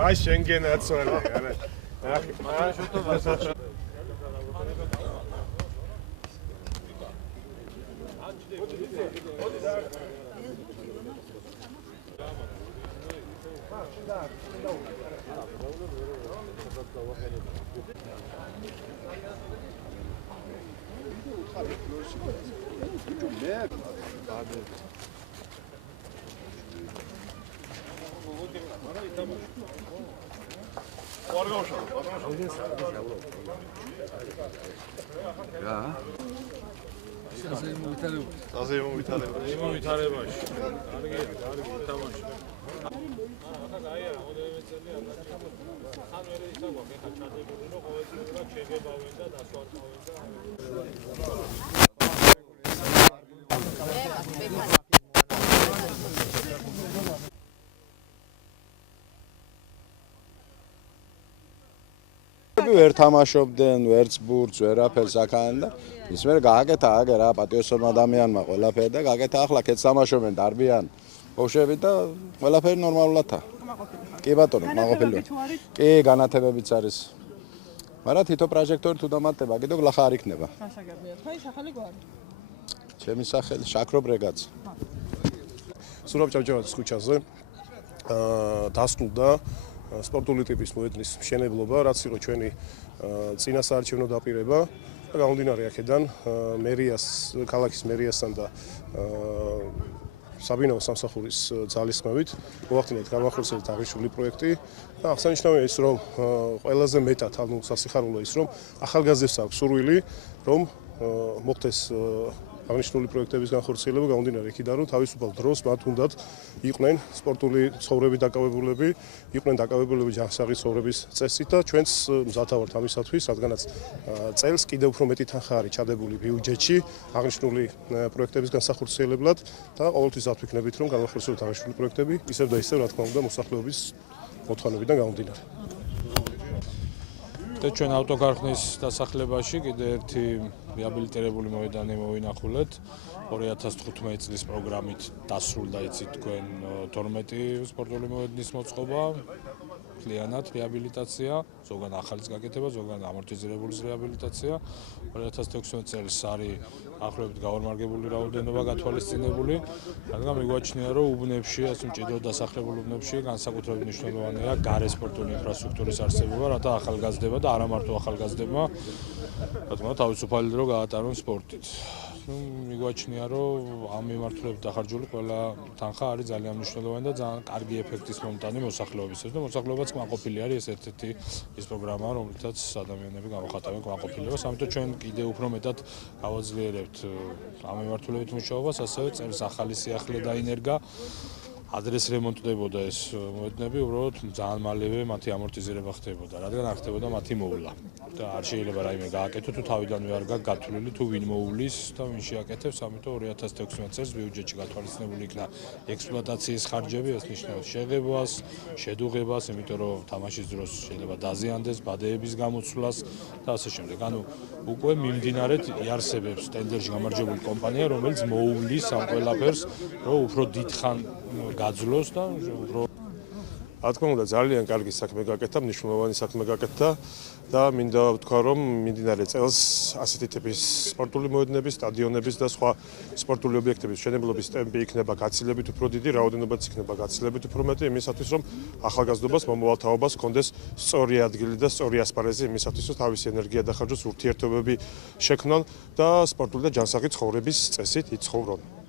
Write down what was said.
აი შენგენაც ვარ. ვერ თამაშობდნენ, ვერც ბურთს, ვერაფერს აქან და ის მე გააკეთა აგე რა პატიოსორმა ადამიანმა ყველაფერი და გააკეთა ახლა კეთ თამაშობენ დარბიან ბავშვები და ყველაფერი ნორმალურადაა. კი ბატონო, მაყოფილია. კი, განათებებიც არის. მაგრამ თითო პროჟექტორი თუ დამატება, კიდევ გლახა არ იქნება. გასაგებია. თქვენი სახელი გვარი? ჩემი სახელი შაქრო ბრეგაც. სურაბ ჭავჭავაძის ქუჩაზე დასტულდა სპორტული ტიპის მოედნის მშენებლობა, რაც იყო ჩვენი წინასაარჩევნო დაპირება და გამომდინარე აქედან მერიას, ქალაქის მერიასთან და საბინაო სამსახურის ძალისხმევით მოახდინეთ გამახორციელეთ აღნიშნული პროექტი და აღსანიშნავია ის, რომ ყველაზე მეტად სასიხარულო ის, რომ ახალგაზრდებს აქვს სურვილი, რომ მოხდეს აღნიშნული პროექტების განხორციელება გამომდინარე იქიდან, რომ თავისუფალ დროს მათ უნდათ იყვნენ სპორტული ცხოვრებით დაკავებულები, იყვნენ დაკავებულები ჯანსაღი ცხოვრების წესით და ჩვენც მზათა ვართ ამისათვის, რადგანაც წელს კიდევ უფრო მეტი თანხა არის ჩადებული ბიუჯეტში აღნიშნული პროექტების განხორციელებლად და ყოველთვის ვიქნებით, რომ განხორციელოთ აღნიშნული პროექტები ისევ და ისევ, რა თქმა უნდა, მოსახლეობის მოთხოვნებიდან გამომდინარე. და ჩვენ ავტოკარხნის დასახლებაში კიდე ერთი რეაბილიტირებული მოედანი მოვინახულეთ 2015 წლის პროგრამით დასრულდა იცით თქვენ 12 სპორტული მოედნის მოწყობა მთლიანად რეაბილიტაცია, ზოგან ახალის გაკეთება, ზოგან ამორტიზირებულის რეაბილიტაცია 2016 წელს არის ახლობით გავარმარგებული რაოდენობა გათვალისწინებული, რადგან მიგვაჩნია, რომ უბნებში, ასე მჭიდროდ დასახლებულ უბნებში განსაკუთრებით მნიშვნელოვანია გარე სპორტული ინფრასტრუქტურის არსებობა, რათა ახალგაზრდებმა და არა მარტო ახალგაზრდებმა, რა თქმა უნდა, თავისუფალი დრო გაატარონ სპორტით. მიგვაჩნია, რომ ამ მიმართულებით დახარჯული ყველა თანხა არის ძალიან მნიშვნელოვანი და ძალიან კარგი ეფექტის მომტანი მოსახლეობისთვის და მოსახლეობაც კმაყოფილი არის ეს ერთ-ერთი ის პროგრამა, რომელთაც ადამიანები გამოხატავენ კმაყოფილებას, ამიტომ ჩვენ კიდევ უფრო მეტად გავაძლიერებთ ამ მიმართულებით მუშაობას, ასევე წელს ახალი სიახლე დაინერგა. ადრეს რემონტდებოდა ეს მოედნები, უბრალოდ ძალიან მალევე მათი ამორტიზირება ხდებოდა, რადგან არ ხდებოდა მათი მოვლა. და არ შეიძლება რაიმე გააკეთო თუ თავიდანვე არ გაქვს გათვლილი თუ ვინ მოუვლის და ვინ შეაკეთებს, ამიტომ 2016 წელს ბიუჯეტში გათვალისწინებული იქნა ექსპლუატაციის ხარჯები, ეს ნიშნავს შეღებვას, შედუღებას, იმიტომ რომ თამაშის დროს შეიძლება დაზიანდეს, ბადეების გამოცვლას და ასე შემდეგ. ანუ უკვე მიმდინარედ იარსებებს ტენდერში გამარჯვებული კომპანია, რომელიც მოუვლის ამ ყველაფერს, რომ უფრო დიდხან გაძლოს და უფრო რა თქმა უნდა ძალიან კარგი საქმე გაკეთა, მნიშვნელოვანი საქმე გაკეთა და მინდა ვთქვა, რომ მიმდინარე წელს ასეთი ტიპის სპორტული მოედნების, სტადიონების და სხვა სპორტული ობიექტების მშენებლობის ტემპი იქნება გაცილებით უფრო დიდი, რაოდენობაც იქნება გაცილებით უფრო მეტი იმისათვის, რომ ახალგაზრდობას, მომავალთაობას ჰქონდეს სწორი ადგილი და სწორი ასპარეზი იმისათვის, რომ თავისი ენერგია დახარჯოს, ურთიერთობები შექმნან და სპორტული და ჯანსაღი ცხოვრების წესით იცხოვრონ.